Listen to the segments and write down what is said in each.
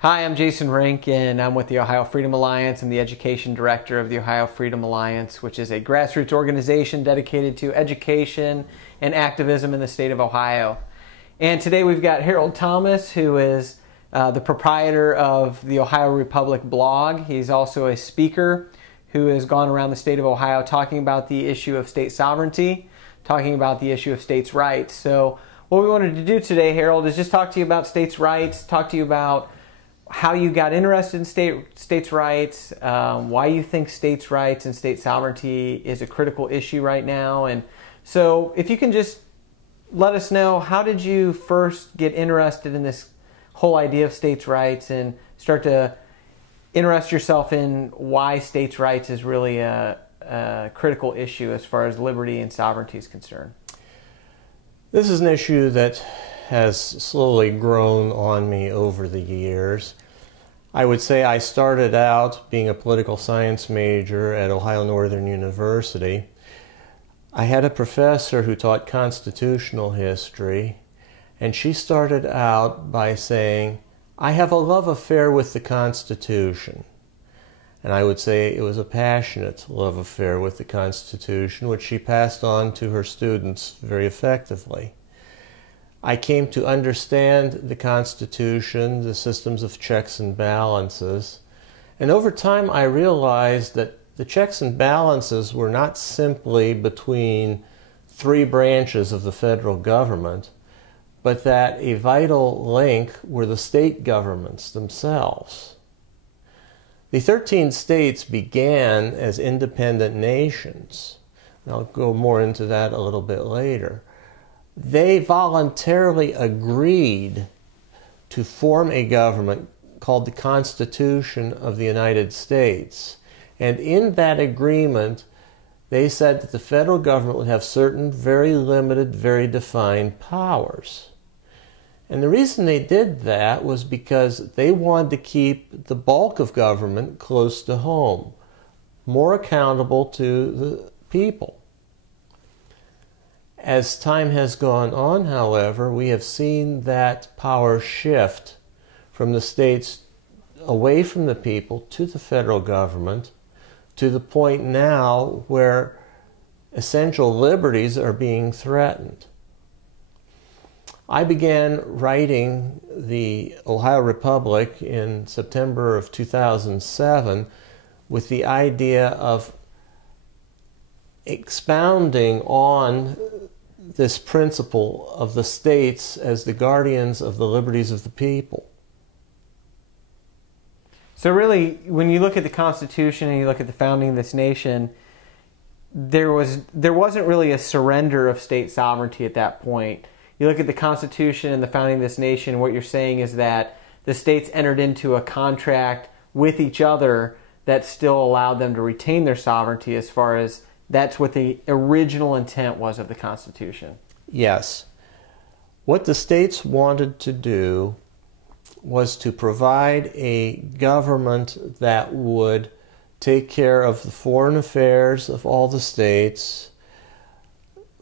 Hi, I'm Jason Rink, and I'm with the Ohio Freedom Alliance. I'm the Education Director of the Ohio Freedom Alliance, which is a grassroots organization dedicated to education and activism in the state of Ohio. And today we've got Harold Thomas, who is the proprietor of the Ohio Republic blog. He's also a speaker who has gone around the state of Ohio talking about the issue of state sovereignty, talking about the issue of states' rights. So what we wanted to do today, Harold, is just talk to you about states' rights, talk to you about how you got interested in states' rights, why you think states' rights and state sovereignty is a critical issue right now. And so if you can just let us know, how did you first get interested in this whole idea of states' rights and start to interest yourself in why states' rights is really a critical issue as far as liberty and sovereignty is concerned? This is an issue that has slowly grown on me over the years. I would say I started out being a political science major at Ohio Northern University. I had a professor who taught constitutional history, and she started out by saying, "I have a love affair with the Constitution." And I would say it was a passionate love affair with the Constitution, which she passed on to her students very effectively. I came to understand the Constitution, the systems of checks and balances, and over time I realized that the checks and balances were not simply between three branches of the federal government, but that a vital link were the state governments themselves. The 13 states began as independent nations, and I'll go more into that a little bit later. They voluntarily agreed to form a government called the Constitution of the United States. And in that agreement, they said that the federal government would have certain very limited, very defined powers. And the reason they did that was because they wanted to keep the bulk of government close to home, more accountable to the people. As time has gone on, however, we have seen that power shift from the states away from the people to the federal government, to the point now where essential liberties are being threatened. I began writing the Ohio Republic in September of 2007 with the idea of expounding on this principle of the states as the guardians of the liberties of the people. So really, when you look at the Constitution and you look at the founding of this nation, there wasn't really a surrender of state sovereignty at that point. You look at the Constitution and the founding of this nation, what you're saying is that the states entered into a contract with each other that still allowed them to retain their sovereignty, as far as that's what the original intent was of the Constitution. Yes. What the states wanted to do was to provide a government that would take care of the foreign affairs of all the states,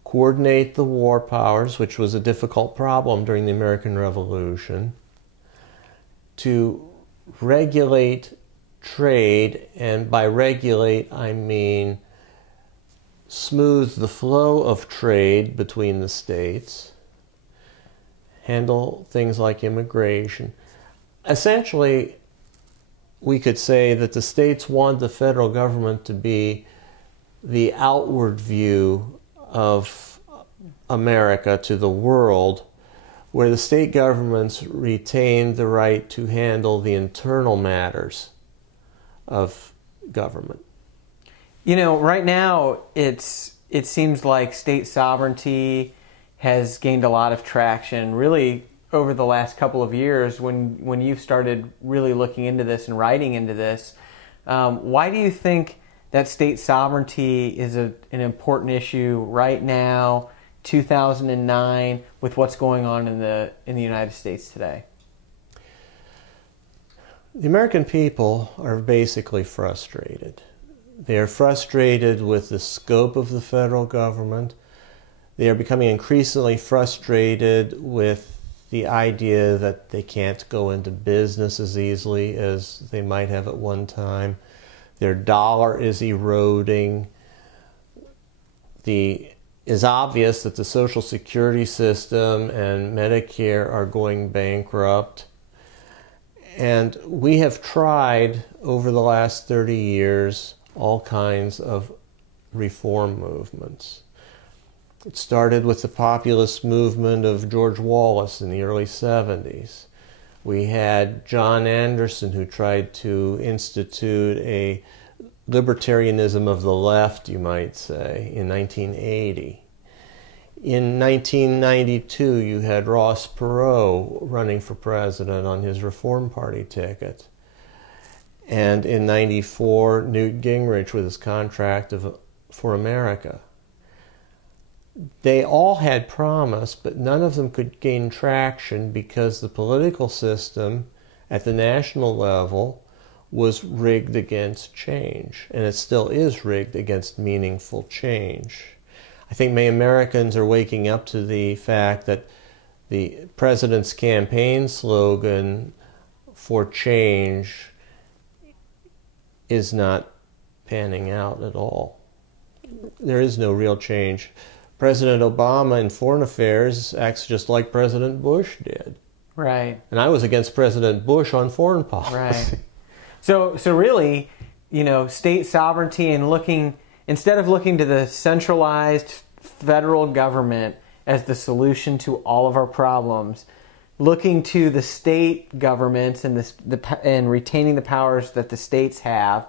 coordinate the war powers, which was a difficult problem during the American Revolution, to regulate trade, and by regulate I mean smooth the flow of trade between the states, handle things like immigration. Essentially, we could say that the states want the federal government to be the outward view of America to the world, where the state governments retain the right to handle the internal matters of government. You know, right now it seems like state sovereignty has gained a lot of traction, really over the last couple of years when you've started really looking into this and writing into this. Why do you think that state sovereignty is an important issue right now, 2009, with what's going on in the United States today? The American people are basically frustrated. They are frustrated with the scope of the federal government. They are becoming increasingly frustrated with the idea that they can't go into business as easily as they might have at one time. Their dollar is eroding. It's obvious that the Social Security system and Medicare are going bankrupt. And we have tried over the last 30 years all kinds of reform movements. It started with the populist movement of George Wallace in the early 70s. We had John Anderson, who tried to institute a libertarianism of the left, you might say, in 1980. In 1992, you had Ross Perot running for president on his Reform Party ticket. And in 94, Newt Gingrich with his contract for America. They all had promise, but none of them could gain traction because the political system at the national level was rigged against change, and it still is rigged against meaningful change. I think many Americans are waking up to the fact that the president's campaign slogan for change is not panning out at all. There is no real change. President Obama in foreign affairs acts just like President Bush did. Right. And I was against President Bush on foreign policy. Right. So really, state sovereignty and instead of looking to the centralized federal government as the solution to all of our problems, looking to the state governments and retaining the powers that the states have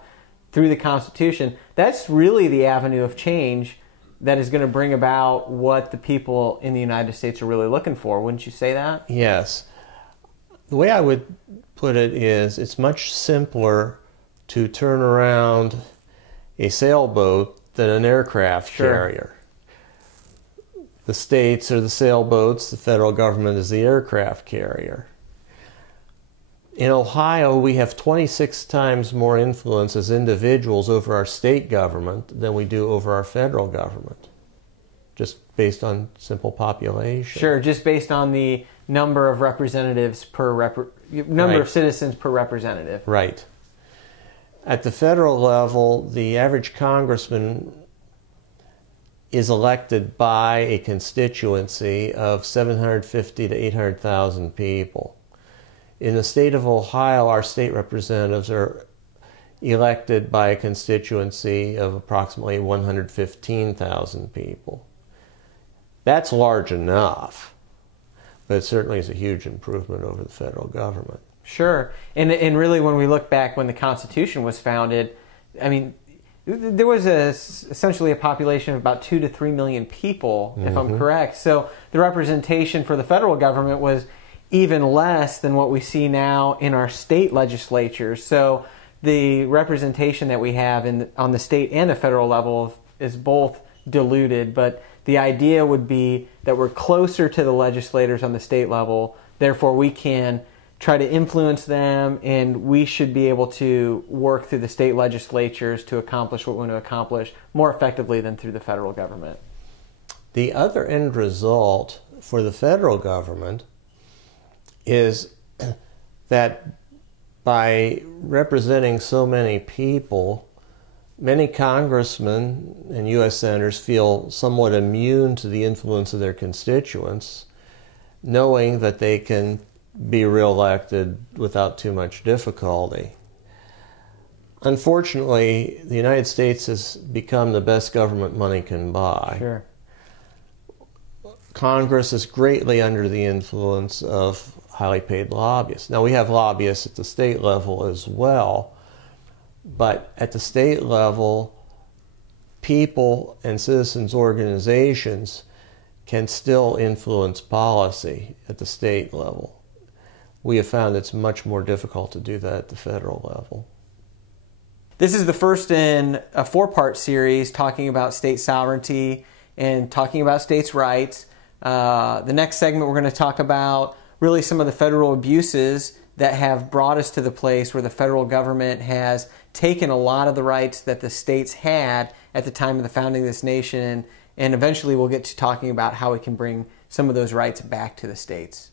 through the Constitution, that's really the avenue of change that is going to bring about what the people in the United States are really looking for. Wouldn't you say that? Yes. The way I would put it is, it's much simpler to turn around a sailboat than an aircraft carrier. The states are the sailboats, the federal government is the aircraft carrier. In Ohio, we have 26 times more influence as individuals over our state government than we do over our federal government, just based on simple population. Sure, just based on the number of representatives number of citizens per representative. Right. At the federal level, the average congressman is elected by a constituency of 750 to 800,000 people. In the state of Ohio, our state representatives are elected by a constituency of approximately 115,000 people. That's large enough, but it certainly is a huge improvement over the federal government. Sure. And really, when we look back when the Constitution was founded, I mean, there was essentially a population of about 2 to 3 million people, if I'm correct. So the representation for the federal government was even less than what we see now in our state legislatures. So the representation that we have on the state and the federal level is both diluted, but the idea would be that we're closer to the legislators on the state level, therefore we can try to influence them, and we should be able to work through the state legislatures to accomplish what we want to accomplish more effectively than through the federal government. The other end result for the federal government is that by representing so many people, many congressmen and U.S. senators feel somewhat immune to the influence of their constituents, knowing that they can be reelected without too much difficulty. Unfortunately, the United States has become the best government money can buy. Sure. Congress is greatly under the influence of highly paid lobbyists. Now, we have lobbyists at the state level as well, but at the state level, people and citizens organizations can still influence policy at the state level. We have found it's much more difficult to do that at the federal level. This is the first in a 4-part series talking about state sovereignty and talking about states' rights. The next segment we're going to talk about really some of the federal abuses that have brought us to the place where the federal government has taken a lot of the rights that the states had at the time of the founding of this nation, and eventually we'll get to talking about how we can bring some of those rights back to the states.